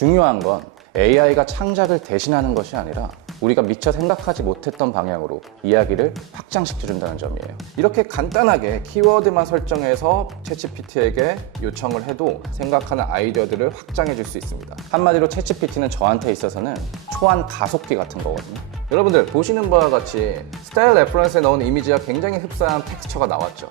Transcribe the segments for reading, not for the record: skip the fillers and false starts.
중요한 건 AI가 창작을 대신하는 것이 아니라 우리가 미처 생각하지 못했던 방향으로 이야기를 확장시켜준다는 점이에요. 이렇게 간단하게 키워드만 설정해서 챗GPT에게 요청을 해도 생각하는 아이디어들을 확장해 줄 수 있습니다. 한마디로 챗GPT는 저한테 있어서는 초안 가속기 같은 거거든요. 여러분들 보시는 바와 같이 스타일 레퍼런스에 넣은 이미지와 굉장히 흡사한 텍스처가 나왔죠.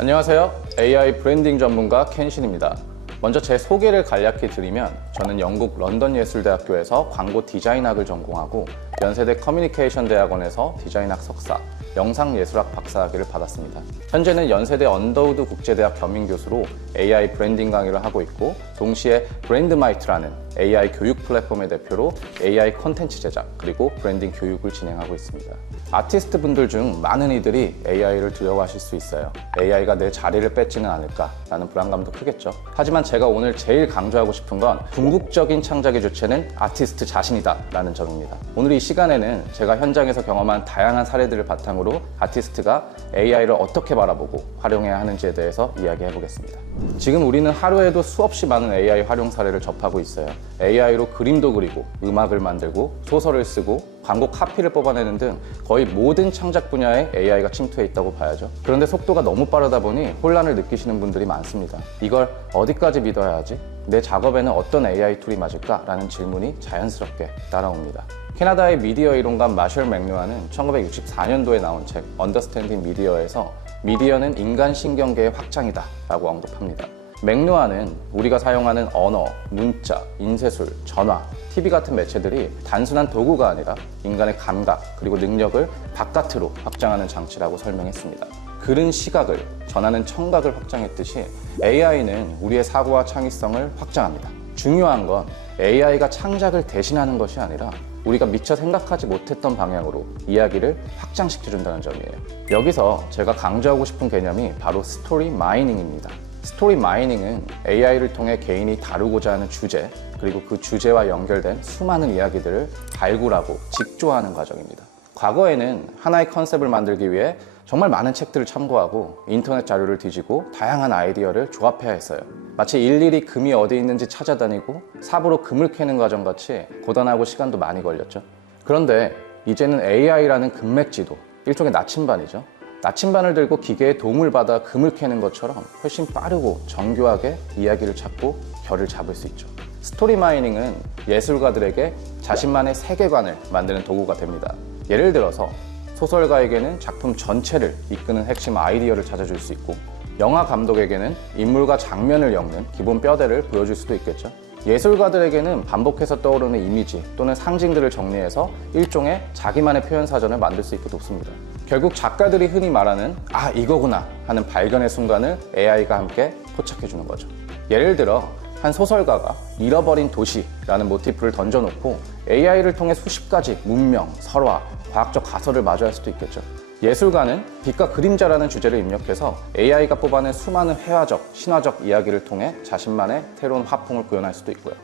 안녕하세요. AI 브랜딩 전문가 켄신입니다. 먼저 제 소개를 간략히 드리면 저는 영국 런던 예술대학교에서 광고 디자인학을 전공하고 연세대 커뮤니케이션 대학원에서 디자인학 석사, 영상예술학 박사학위를 받았습니다. 현재는 연세대 언더우드 국제대학 겸임교수로 AI 브랜딩 강의를 하고 있고 동시에 브랜드마이트라는 AI 교육 플랫폼의 대표로 AI 콘텐츠 제작 그리고 브랜딩 교육을 진행하고 있습니다. 아티스트 분들 중 많은 이들이 AI를 두려워하실 수 있어요. AI가 내 자리를 뺏지는 않을까라는 불안감도 크겠죠. 하지만 제가 오늘 제일 강조하고 싶은 건 궁극적인 창작의 주체는 아티스트 자신이다 라는 점입니다. 오늘 이 시간에는 제가 현장에서 경험한 다양한 사례들을 바탕으로 아티스트가 AI를 어떻게 바라보고 활용해야 하는지에 대해서 이야기해 보겠습니다. 지금 우리는 하루에도 수없이 많은 AI 활용 사례를 접하고 있어요. AI로 그림도 그리고 음악을 만들고 소설을 쓰고 광고 카피를 뽑아내는 등 거의 모든 창작 분야에 AI가 침투해 있다고 봐야죠. 그런데 속도가 너무 빠르다 보니 혼란을 느끼시는 분들이 많습니다. 이걸 어디까지 믿어야 하지? 내 작업에는 어떤 AI 툴이 맞을까? 라는 질문이 자연스럽게 따라옵니다. 캐나다의 미디어 이론가 마셜 맥루아는 1964년도에 나온 책 언더스탠딩 미디어에서 미디어는 인간 신경계의 확장이다 라고 언급합니다. 맥루아는 우리가 사용하는 언어, 문자, 인쇄술, 전화, TV 같은 매체들이 단순한 도구가 아니라 인간의 감각 그리고 능력을 바깥으로 확장하는 장치라고 설명했습니다. 글은 시각을, 전하는 청각을 확장했듯이 AI는 우리의 사고와 창의성을 확장합니다. 중요한 건 AI가 창작을 대신하는 것이 아니라 우리가 미처 생각하지 못했던 방향으로 이야기를 확장시켜준다는 점이에요. 여기서 제가 강조하고 싶은 개념이 바로 스토리 마이닝입니다. 스토리 마이닝은 AI를 통해 개인이 다루고자 하는 주제, 그리고 그 주제와 연결된 수많은 이야기들을 발굴하고 직조하는 과정입니다. 과거에는 하나의 컨셉을 만들기 위해 정말 많은 책들을 참고하고 인터넷 자료를 뒤지고 다양한 아이디어를 조합해야 했어요. 마치 일일이 금이 어디 있는지 찾아다니고 삽으로 금을 캐는 과정같이 고단하고 시간도 많이 걸렸죠. 그런데 이제는 AI라는 금맥지도 일종의 나침반이죠. 나침반을 들고 기계의 도움을 받아 금을 캐는 것처럼 훨씬 빠르고 정교하게 이야기를 찾고 결을 잡을 수 있죠. 스토리 마이닝은 예술가들에게 자신만의 세계관을 만드는 도구가 됩니다. 예를 들어서 소설가에게는 작품 전체를 이끄는 핵심 아이디어를 찾아줄 수 있고 영화 감독에게는 인물과 장면을 엮는 기본 뼈대를 보여줄 수도 있겠죠. 예술가들에게는 반복해서 떠오르는 이미지 또는 상징들을 정리해서 일종의 자기만의 표현 사전을 만들 수 있게 돕습니다. 결국 작가들이 흔히 말하는 아 이거구나 하는 발견의 순간을 AI가 함께 포착해주는 거죠. 예를 들어 한 소설가가 잃어버린 도시라는 모티프를 던져놓고 AI를 통해 수십 가지 문명, 설화, 과학적 가설을 마주할 수도 있겠죠. 예술가는 빛과 그림자라는 주제를 입력해서 AI가 뽑아낸 수많은 회화적, 신화적 이야기를 통해 자신만의 새로운 화풍을 구현할 수도 있고요.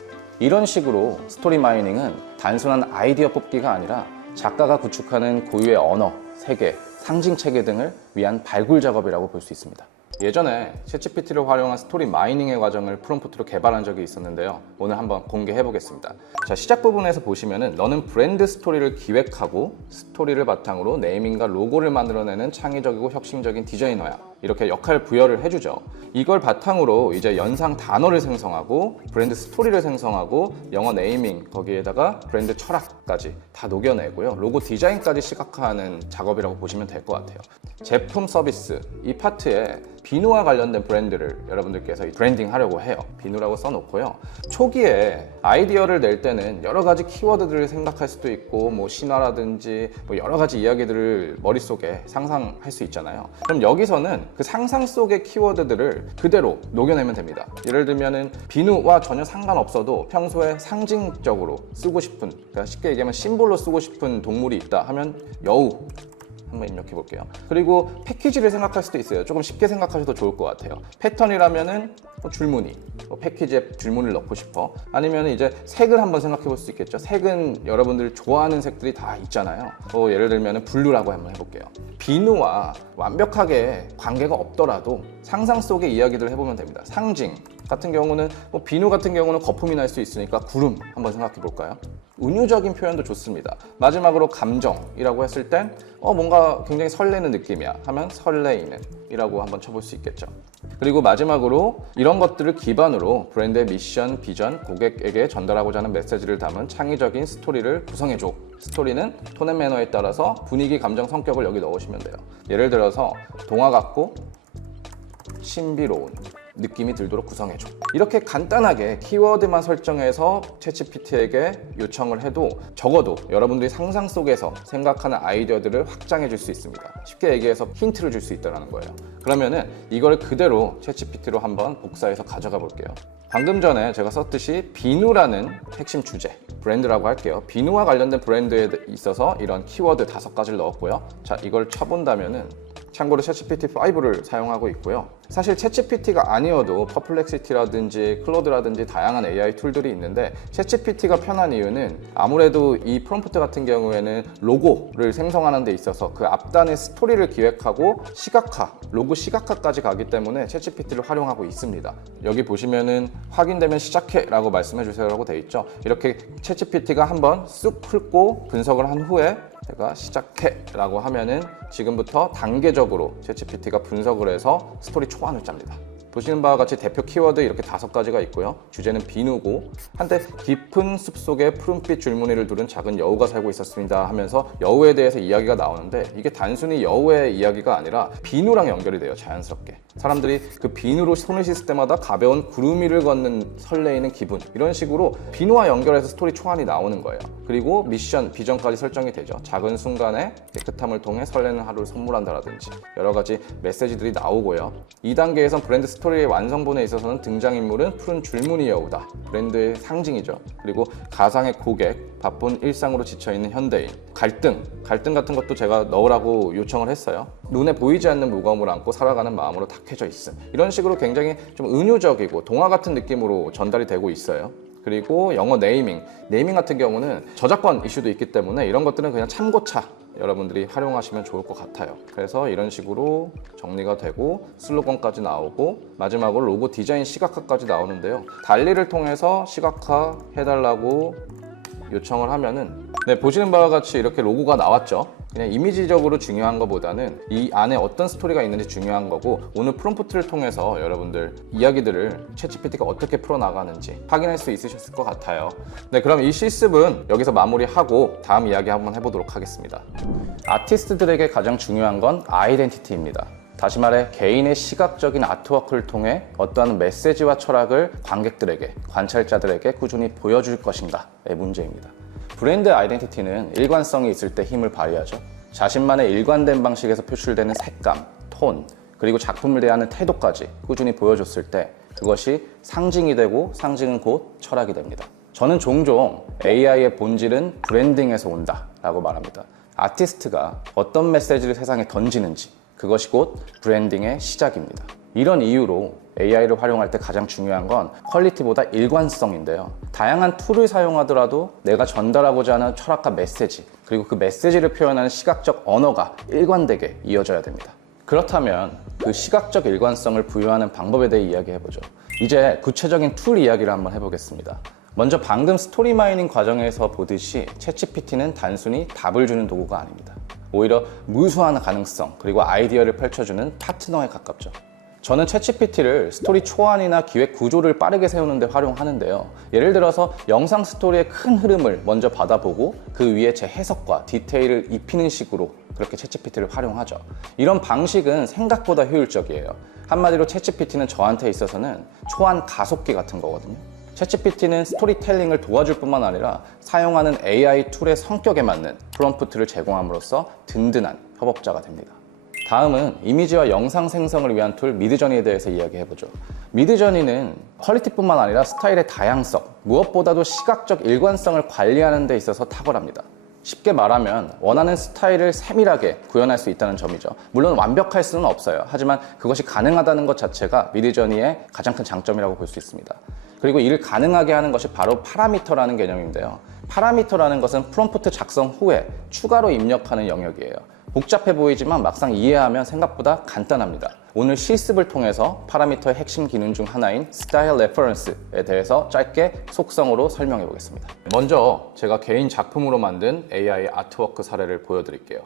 이런 식으로 스토리 마이닝은 단순한 아이디어 뽑기가 아니라 작가가 구축하는 고유의 언어, 세계, 상징 체계 등을 위한 발굴 작업이라고 볼 수 있습니다. 예전에 챗GPT를 활용한 스토리 마이닝의 과정을 프롬프트로 개발한 적이 있었는데요. 오늘 한번 공개해 보겠습니다. 자, 시작 부분에서 보시면은 너는 브랜드 스토리를 기획하고 스토리를 바탕으로 네이밍과 로고를 만들어내는 창의적이고 혁신적인 디자이너야. 이렇게 역할 부여를 해주죠. 이걸 바탕으로 이제 연상 단어를 생성하고 브랜드 스토리를 생성하고 영어 네이밍 거기에다가 브랜드 철학까지 다 녹여내고요. 로고 디자인까지 시각화하는 작업이라고 보시면 될 것 같아요. 제품 서비스 이 파트에 비누와 관련된 브랜드를 여러분들께서 브랜딩 하려고 해요. 비누라고 써놓고요. 초기에 아이디어를 낼 때는 여러 가지 키워드들을 생각할 수도 있고 뭐 신화라든지 뭐 여러 가지 이야기들을 머릿속에 상상할 수 있잖아요. 그럼 여기서는 그 상상 속의 키워드들을 그대로 녹여내면 됩니다. 예를 들면은 비누와 전혀 상관없어도 평소에 상징적으로 쓰고 싶은, 그러니까 쉽게 얘기하면 심볼로 쓰고 싶은 동물이 있다 하면 여우 한번 입력해 볼게요. 그리고 패키지를 생각할 수도 있어요. 조금 쉽게 생각하셔도 좋을 것 같아요. 패턴이라면은 줄무늬, 패키지에 줄무늬를 넣고 싶어. 아니면 이제 색을 한번 생각해 볼 수 있겠죠. 색은 여러분들 좋아하는 색들이 다 있잖아요. 예를 들면 블루라고 한번 해볼게요. 비누와 완벽하게 관계가 없더라도 상상 속의 이야기들을 해보면 됩니다. 상징 같은 경우는 비누 같은 경우는 거품이 날 수 있으니까 구름 한번 생각해 볼까요? 은유적인 표현도 좋습니다. 마지막으로 감정이라고 했을 땐 뭔가 굉장히 설레는 느낌이야 하면 설레이는 이라고 한번 쳐볼 수 있겠죠. 그리고 마지막으로 이런 것들을 기반으로 브랜드의 미션, 비전, 고객에게 전달하고자 하는 메시지를 담은 창의적인 스토리를 구성해줘. 스토리는 톤 앤 매너에 따라서 분위기, 감정, 성격을 여기 넣으시면 돼요. 예를 들어서 동화 같고 신비로운 느낌이 들도록 구성해줘. 이렇게 간단하게 키워드만 설정해서 챗GPT에게 요청을 해도 적어도 여러분들이 상상 속에서 생각하는 아이디어들을 확장해 줄 수 있습니다. 쉽게 얘기해서 힌트를 줄 수 있다는 거예요. 그러면은 이걸 그대로 챗GPT로 한번 복사해서 가져가 볼게요. 방금 전에 제가 썼듯이 비누라는 핵심 주제, 브랜드라고 할게요. 비누와 관련된 브랜드에 있어서 이런 키워드 5가지를 넣었고요. 자, 이걸 쳐본다면은 참고로 챗GPT5를 사용하고 있고요. 사실 챗GPT가 아니어도 퍼플렉시티라든지 클로드라든지 다양한 AI 툴들이 있는데 챗GPT가 편한 이유는 아무래도 이 프롬프트 같은 경우에는 로고를 생성하는 데 있어서 그 앞단의 스토리를 기획하고 시각화, 로고 시각화까지 가기 때문에 챗GPT를 활용하고 있습니다. 여기 보시면은 확인되면 시작해 라고 말씀해 주세요 라고 돼 있죠. 이렇게 챗GPT가 한번 쑥 훑고 분석을 한 후에 제가 시작해 라고 하면은 지금부터 단계적으로 챗GPT가 분석을 해서 스토리 초안을 짭니다. 보시는 바와 같이 대표 키워드 이렇게 5가지가 있고요. 주제는 비누고 한때 깊은 숲속에 푸른빛 줄무늬를 두른 작은 여우가 살고 있었습니다 하면서 여우에 대해서 이야기가 나오는데 이게 단순히 여우의 이야기가 아니라 비누랑 연결이 돼요. 자연스럽게. 사람들이 그 비누로 손을 씻을 때마다 가벼운 구름 위를 걷는 설레이는 기분 이런 식으로 비누와 연결해서 스토리 초안이 나오는 거예요. 그리고 미션, 비전까지 설정이 되죠. 작은 순간에 깨끗함을 통해 설레는 하루를 선물한다라든지 여러 가지 메시지들이 나오고요. 2단계에선 브랜드 스토리의 완성본에 있어서는 등장인물은 푸른 줄무늬 여우다. 브랜드의 상징이죠. 그리고 가상의 고객, 바쁜 일상으로 지쳐있는 현대인, 갈등 같은 것도 제가 넣으라고 요청을 했어요. 눈에 보이지 않는 무거움을 안고 살아가는 마음으로 탁해져 있음. 이런 식으로 굉장히 좀 은유적이고 동화 같은 느낌으로 전달이 되고 있어요. 그리고 영어 네이밍 같은 경우는 저작권 이슈도 있기 때문에 이런 것들은 그냥 참고차 여러분들이 활용하시면 좋을 것 같아요. 그래서 이런 식으로 정리가 되고 슬로건까지 나오고 마지막으로 로고 디자인 시각화까지 나오는데요. 달리를 통해서 시각화 해달라고 요청을 하면은 보시는 바와 같이 이렇게 로고가 나왔죠. 그냥 이미지적으로 중요한 것보다는 이 안에 어떤 스토리가 있는지 중요한 거고 오늘 프롬프트를 통해서 여러분들 이야기들을 챗GPT가 어떻게 풀어나가는지 확인할 수 있으셨을 것 같아요. 그럼 이 실습은 여기서 마무리하고 다음 이야기 한번 해보도록 하겠습니다. 아티스트들에게 가장 중요한 건 아이덴티티입니다. 다시 말해 개인의 시각적인 아트워크를 통해 어떠한 메시지와 철학을 관객들에게, 관찰자들에게 꾸준히 보여줄 것인가의 문제입니다. 브랜드 아이덴티티는 일관성이 있을 때 힘을 발휘하죠. 자신만의 일관된 방식에서 표출되는 색감, 톤, 그리고 작품을 대하는 태도까지 꾸준히 보여줬을 때 그것이 상징이 되고 상징은 곧 철학이 됩니다. 저는 종종 AI의 본질은 브랜딩에서 온다 라고 말합니다. 아티스트가 어떤 메시지를 세상에 던지는지 그것이 곧 브랜딩의 시작입니다. 이런 이유로 AI를 활용할 때 가장 중요한 건 퀄리티보다 일관성인데요. 다양한 툴을 사용하더라도 내가 전달하고자 하는 철학과 메시지 그리고 그 메시지를 표현하는 시각적 언어가 일관되게 이어져야 됩니다. 그렇다면 그 시각적 일관성을 부여하는 방법에 대해 이야기해보죠. 이제 구체적인 툴 이야기를 한번 해보겠습니다. 먼저 방금 스토리 마이닝 과정에서 보듯이 챗GPT는 단순히 답을 주는 도구가 아닙니다. 오히려 무수한 가능성 그리고 아이디어를 펼쳐주는 파트너에 가깝죠. 저는 챗GPT를 스토리 초안이나 기획 구조를 빠르게 세우는 데 활용하는데요. 예를 들어서 영상 스토리의 큰 흐름을 먼저 받아보고 그 위에 제 해석과 디테일을 입히는 식으로 그렇게 챗GPT를 활용하죠. 이런 방식은 생각보다 효율적이에요. 한마디로 챗GPT는 저한테 있어서는 초안 가속기 같은 거거든요. 챗GPT는 스토리텔링을 도와줄 뿐만 아니라 사용하는 AI 툴의 성격에 맞는 프롬프트를 제공함으로써 든든한 협업자가 됩니다. 다음은 이미지와 영상 생성을 위한 툴 미드저니에 대해서 이야기해보죠. 미드저니는 퀄리티뿐만 아니라 스타일의 다양성, 무엇보다도 시각적 일관성을 관리하는 데 있어서 탁월합니다. 쉽게 말하면 원하는 스타일을 세밀하게 구현할 수 있다는 점이죠. 물론 완벽할 수는 없어요. 하지만 그것이 가능하다는 것 자체가 미드저니의 가장 큰 장점이라고 볼 수 있습니다. 그리고 이를 가능하게 하는 것이 바로 파라미터라는 개념인데요. 파라미터라는 것은 프롬프트 작성 후에 추가로 입력하는 영역이에요. 복잡해 보이지만 막상 이해하면 생각보다 간단합니다. 오늘 실습을 통해서 파라미터의 핵심 기능 중 하나인 스타일 레퍼런스에 대해서 짧게 속성으로 설명해 보겠습니다. 먼저 제가 개인 작품으로 만든 AI 아트워크 사례를 보여드릴게요.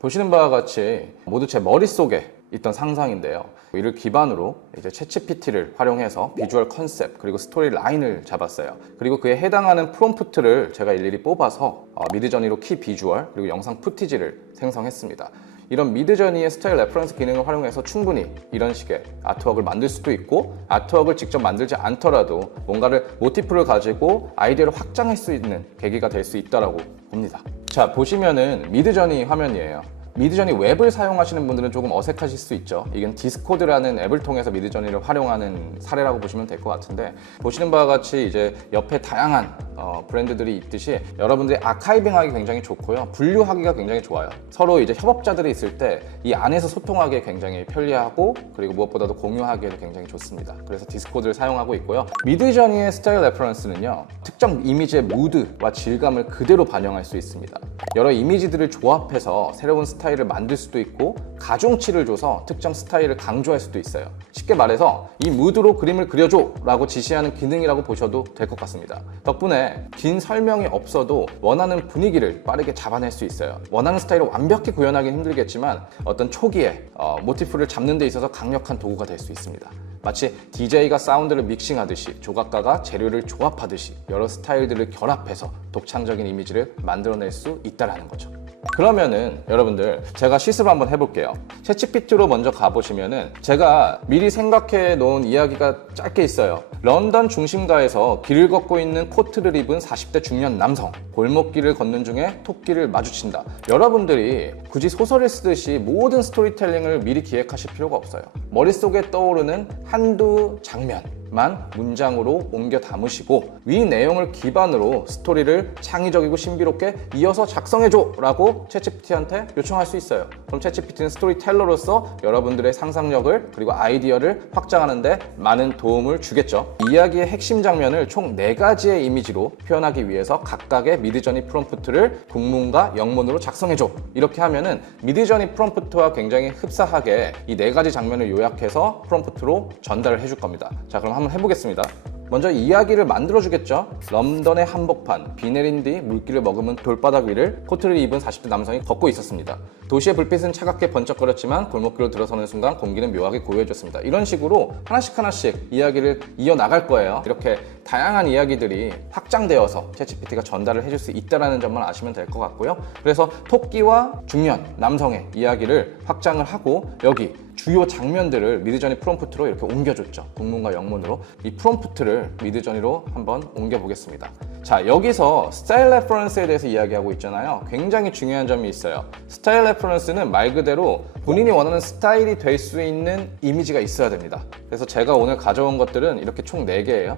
보시는 바와 같이 모두 제 머릿속에 있던 상상인데요. 이를 기반으로 이제 챗GPT를 활용해서 비주얼 컨셉 그리고 스토리 라인을 잡았어요. 그리고 그에 해당하는 프롬프트를 제가 일일이 뽑아서 미드저니로 키 비주얼 그리고 영상 푸티지를 생성했습니다. 이런 미드저니의 스타일 레퍼런스 기능을 활용해서 충분히 이런 식의 아트웍을 만들 수도 있고, 아트웍을 직접 만들지 않더라도 뭔가를 모티프를 가지고 아이디어를 확장할 수 있는 계기가 될 수 있다고 봅니다. 자, 보시면은 미드저니 화면이에요. 미드저니 웹을 사용하시는 분들은 조금 어색하실 수 있죠. 이건 디스코드라는 앱을 통해서 미드저니를 활용하는 사례라고 보시면 될 것 같은데, 보시는 바와 같이 이제 옆에 다양한 브랜드들이 있듯이 여러분들이 아카이빙하기 굉장히 좋고요. 분류하기가 굉장히 좋아요. 서로 이제 협업자들이 있을 때 이 안에서 소통하기에 굉장히 편리하고, 그리고 무엇보다도 공유하기에도 굉장히 좋습니다. 그래서 디스코드를 사용하고 있고요. 미드저니의 스타일 레퍼런스는요, 특정 이미지의 무드와 질감을 그대로 반영할 수 있습니다. 여러 이미지들을 조합해서 새로운 스타일을 만들 수도 있고, 가중치를 줘서 특정 스타일을 강조할 수도 있어요. 쉽게 말해서 이 무드로 그림을 그려줘 라고 지시하는 기능이라고 보셔도 될 것 같습니다. 덕분에 긴 설명이 없어도 원하는 분위기를 빠르게 잡아낼 수 있어요. 원하는 스타일을 완벽히 구현하기 힘들겠지만 어떤 초기에 모티프를 잡는 데 있어서 강력한 도구가 될 수 있습니다. 마치 DJ가 사운드를 믹싱하듯이, 조각가가 재료를 조합하듯이 여러 스타일들을 결합해서 독창적인 이미지를 만들어낼 수 있다는 거죠. 그러면은 여러분들, 제가 실습을 한번 해볼게요. 챗GPT로 먼저 가보시면은 제가 미리 생각해 놓은 이야기가 짧게 있어요. 런던 중심가에서 길을 걷고 있는 코트를 입은 40대 중년 남성, 골목길을 걷는 중에 토끼를 마주친다. 여러분들이 굳이 소설을 쓰듯이 모든 스토리텔링을 미리 기획하실 필요가 없어요. 머릿속에 떠오르는 한두 장면만 문장으로 옮겨 담으시고, 위 내용을 기반으로 스토리를 창의적이고 신비롭게 이어서 작성해줘 라고 챗GPT한테 요청할 수 있어요. 그럼 챗GPT는 스토리텔러로서 여러분들의 상상력을 그리고 아이디어를 확장하는 데 많은 도움을 주겠죠. 이야기의 핵심 장면을 총 4가지의 이미지로 표현하기 위해서 각각의 미드저니 프롬프트를 국문과 영문으로 작성해줘. 이렇게 하면은 미드저니 프롬프트와 굉장히 흡사하게 이 4가지 장면을 요약해서 프롬프트로 전달을 해줄 겁니다. 자, 그럼 한번 해보겠습니다. 먼저 이야기를 만들어주겠죠. 런던의 한복판, 비 내린 뒤 물기를 머금은 돌바닥 위를 코트를 입은 40대 남성이 걷고 있었습니다. 도시의 불빛은 차갑게 번쩍거렸지만 골목길로 들어서는 순간 공기는 묘하게 고요해졌습니다. 이런 식으로 하나씩 이야기를 이어나갈 거예요. 이렇게 다양한 이야기들이 확장되어서 챗GPT가 전달을 해줄 수 있다는 점만 아시면 될 것 같고요. 그래서 토끼와 중년 남성의 이야기를 확장을 하고, 여기 주요 장면들을 미드저니 프롬프트로 이렇게 옮겨줬죠. 국문과 영문으로. 이 프롬프트를 미드저니로 한번 옮겨보겠습니다. 자, 여기서 스타일 레퍼런스에 대해서 이야기하고 있잖아요. 굉장히 중요한 점이 있어요. 스타일 레퍼런스는 말 그대로 본인이 원하는 스타일이 될 수 있는 이미지가 있어야 됩니다. 그래서 제가 오늘 가져온 것들은 이렇게 총 4개예요.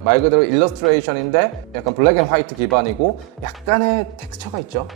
말 그대로 일러스트레이션인데 약간 블랙 앤 화이트 기반이고 약간의 텍스처가 있죠.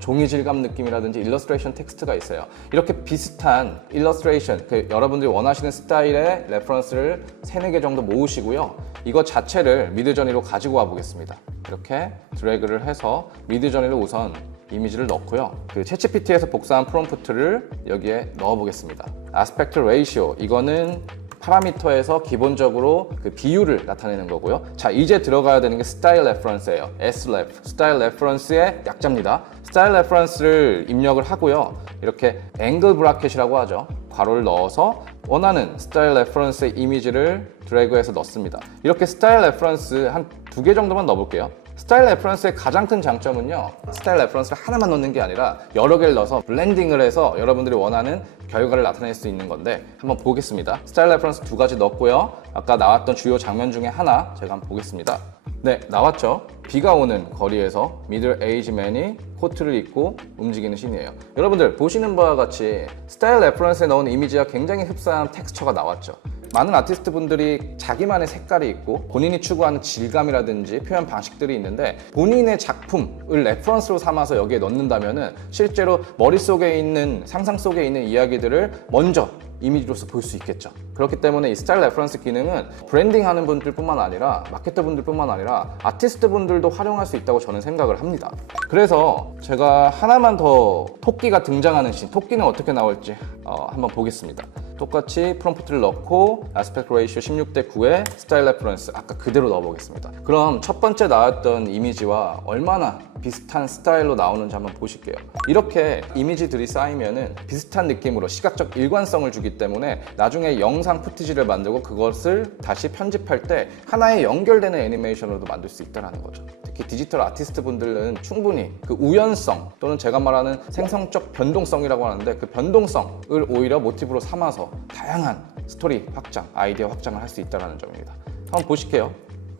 종이 질감 느낌이라든지 일러스트레이션 텍스트가 있어요. 이렇게 비슷한 일러스트레이션, 여러분들이 원하시는 스타일의 레퍼런스를 3-4개 정도 모으시고요. 이거 자체를 미드저니로 가지고 와 보겠습니다. 이렇게 드래그를 해서 미드저니로 우선 이미지를 넣고요. 그 챗GPT에서 복사한 프롬프트를 여기에 넣어 보겠습니다. 아스펙트 레이시오, 이거는 파라미터에서 기본적으로 그 비율을 나타내는 거고요. 자, 이제 들어가야 되는 게 스타일 레퍼런스예요. SREF, 스타일 레퍼런스의 약자입니다. 스타일 레퍼런스를 입력을 하고요. 이렇게 앵글 브라켓이라고 하죠. 괄호를 넣어서 원하는 스타일 레퍼런스의 이미지를 드래그해서 넣습니다. 이렇게 스타일 레퍼런스 한 2개 정도만 넣어볼게요. 스타일 레퍼런스의 가장 큰 장점은요, 스타일 레퍼런스를 하나만 넣는 게 아니라 여러 개를 넣어서 블렌딩을 해서 여러분들이 원하는 결과를 나타낼 수 있는 건데, 한번 보겠습니다. 스타일 레퍼런스 2가지 넣었고요. 아까 나왔던 주요 장면 중에 하나 제가 한번 보겠습니다. 네, 나왔죠. 비가 오는 거리에서 미들 에이지 맨이 코트를 입고 움직이는 씬이에요. 여러분들 보시는 바와 같이 스타일 레퍼런스에 넣은 이미지와 굉장히 흡사한 텍스처가 나왔죠. 많은 아티스트 분들이 자기만의 색깔이 있고 본인이 추구하는 질감이라든지 표현 방식들이 있는데 본인의 작품을 레퍼런스로 삼아서 여기에 넣는다면은 실제로 머릿속에 있는 상상 속에 있는 이야기들을 먼저 이미지로서 볼 수 있겠죠. 그렇기 때문에 이 스타일 레퍼런스 기능은 브랜딩 하는 분들뿐만 아니라 마케터 분들뿐만 아니라 아티스트 분들도 활용할 수 있다고 저는 생각을 합니다. 그래서 제가 하나만 더 토끼가 등장하는 씬, 토끼는 어떻게 나올지 한번 보겠습니다. 똑같이 프롬프트를 넣고 아스펙트 레이쇼 16:9에 스타일 레퍼런스 아까 그대로 넣어보겠습니다. 그럼 첫 번째 나왔던 이미지와 얼마나 비슷한 스타일로 나오는지 한번 보실게요. 이렇게 이미지들이 쌓이면은 비슷한 느낌으로 시각적 일관성을 주기 때문에 나중에 영상 푸티지를 만들고 그것을 다시 편집할 때 하나의 연결되는 애니메이션으로도 만들 수 있다는 거죠. 특히 디지털 아티스트 분들은 충분히 그 우연성 또는 제가 말하는 생성적 변동성이라고 하는데 그 변동성을 오히려 모티브로 삼아서 다양한 스토리 확장, 아이디어 확장을 할 수 있다는 점입니다. 한번 보실게요.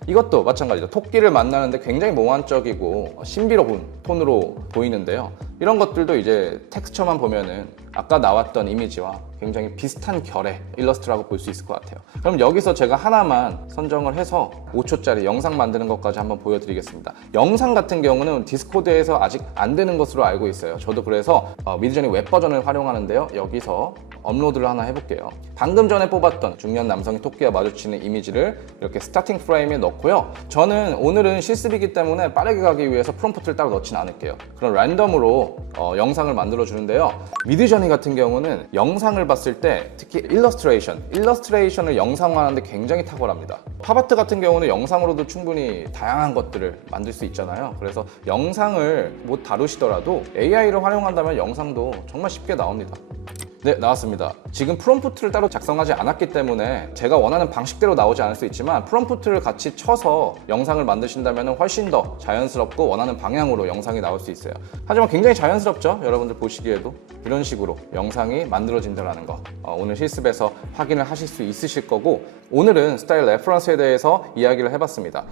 이것도 마찬가지죠. 토끼를 만나는데 굉장히 몽환적이고 신비로운 톤으로 보이는데요. 이런 것들도 이제 텍스처만 보면은 아까 나왔던 이미지와 굉장히 비슷한 결의 일러스트라고 볼 수 있을 것 같아요. 그럼 여기서 제가 하나만 선정을 해서 5초짜리 영상 만드는 것까지 한번 보여드리겠습니다. 영상 같은 경우는 디스코드에서 아직 안 되는 것으로 알고 있어요. 저도 그래서 미드저니 웹 버전을 활용하는데요. 여기서 업로드를 하나 해볼게요. 방금 전에 뽑았던 중년 남성이 토끼와 마주치는 이미지를 이렇게 스타팅 프레임에 넣고요. 저는 오늘은 실습이기 때문에 빠르게 가기 위해서 프롬프트를 따로 넣진 않을게요. 그럼 랜덤으로 영상을 만들어 주는데요. 미드저니 같은 경우는 영상을 봤을 때 특히 일러스트레이션을 영상화하는데 굉장히 탁월합니다. 팝아트 같은 경우는 영상으로도 충분히 다양한 것들을 만들 수 있잖아요. 그래서 영상을 못 다루시더라도 AI를 활용한다면 영상도 정말 쉽게 나옵니다. 네, 나왔습니다. 지금 프롬프트를 따로 작성하지 않았기 때문에 제가 원하는 방식대로 나오지 않을 수 있지만 프롬프트를 같이 쳐서 영상을 만드신다면 훨씬 더 자연스럽고 원하는 방향으로 영상이 나올 수 있어요. 하지만 굉장히 자연스럽죠? 여러분들 보시기에도 이런 식으로 영상이 만들어진다는 거 오늘 실습에서 확인을 하실 수 있으실 거고 오늘은 스타일 레퍼런스에 대해서 이야기를 해봤습니다.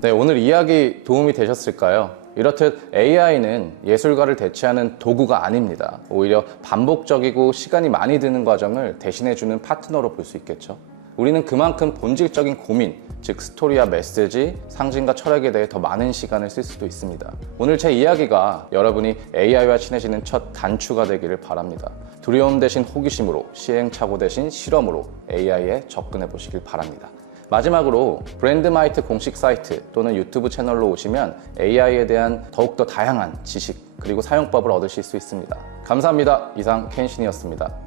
네, 오늘 이야기 도움이 되셨을까요? 이렇듯 AI는 예술가를 대체하는 도구가 아닙니다. 오히려 반복적이고 시간이 많이 드는 과정을 대신해주는 파트너로 볼 수 있겠죠. 우리는 그만큼 본질적인 고민, 즉 스토리와 메시지, 상징과 철학에 대해 더 많은 시간을 쓸 수도 있습니다. 오늘 제 이야기가 여러분이 AI와 친해지는 첫 단추가 되기를 바랍니다. 두려움 대신 호기심으로, 시행착오 대신 실험으로 AI에 접근해 보시길 바랍니다. 마지막으로 브랜드마이트 공식 사이트 또는 유튜브 채널로 오시면 AI에 대한 더욱더 다양한 지식 그리고 사용법을 얻으실 수 있습니다. 감사합니다. 이상 켄신이었습니다.